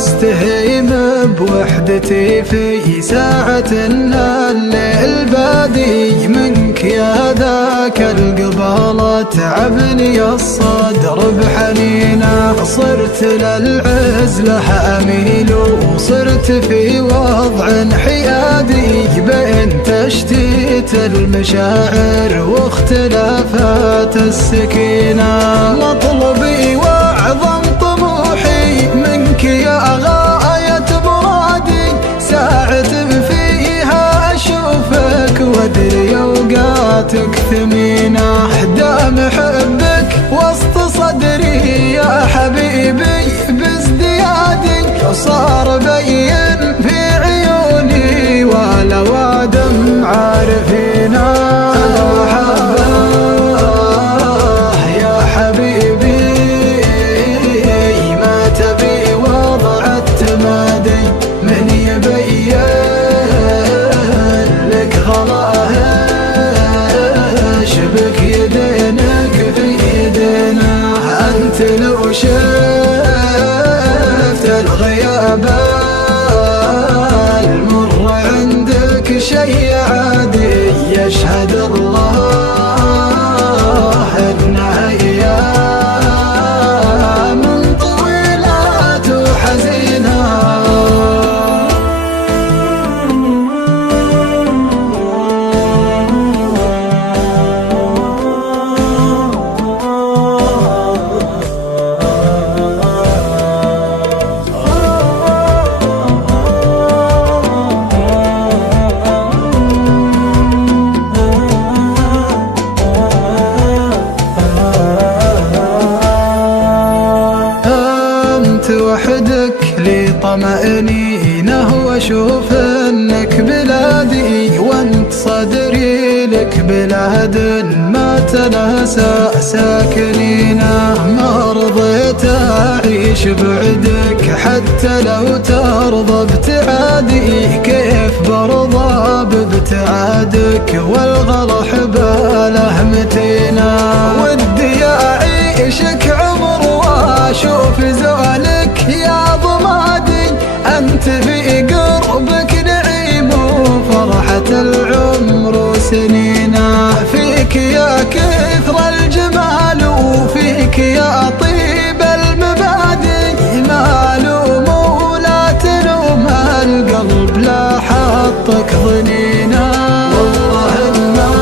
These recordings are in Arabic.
واستهيم بوحدتي في ساعة الليل بادي منك يا ذاك القبالة تعبني الصدر بحنينه. صرت للعزلة أميل وصرت في وضع حيادي بين تشتيت المشاعر واختلافات السكينة. مطلبي وأعظم طموحي منك يا غاية مرادي، ساعة فيها أشوفك وأدري أوقاتك ثمينة. دام حبك وسط صدري يا حبيبي بازديادي، صار بين في عيوني ولا دم عارفينا. يا حبيبي ما تبي وضع التمادي، من يبين لك غلاه شبك يدينك في يدينا. أنت لو شفت الغياب المر عندك شي عادي، يشهد الله إنها أيام طويلات وحزينة. وحدك لي طمأنينه واشوف انك بلادي، وانت صدري لك بلاد ما تناسى ساكنينه. ما رضيت اعيش بعدك حتى لو ترضى ابتعادي، كيف برضى بابتعادك والغلا حباله متينا. ودي اعيشك عمر واشوف زوالك يا ضمادي، أنت في قربك نعيم وفرحة العمر وسنينه. فيك يا كثر الجمال وفيك يا طيب المبادئ، ما لوم ولا تلوم القلب لا حطك ضنينه. والله ما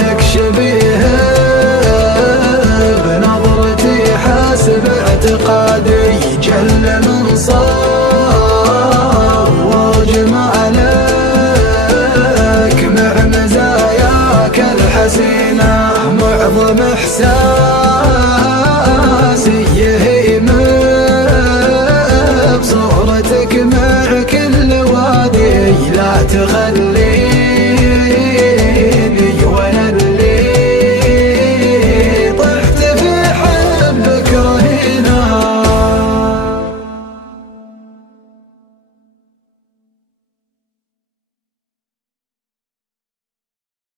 لك شبيه بنظرتي حاسب اعتقادي، جل من صور جمالك مع مزاياك الحسينة. معظم احساسي يهيم بصورتك مع كل وادي، لا تخلي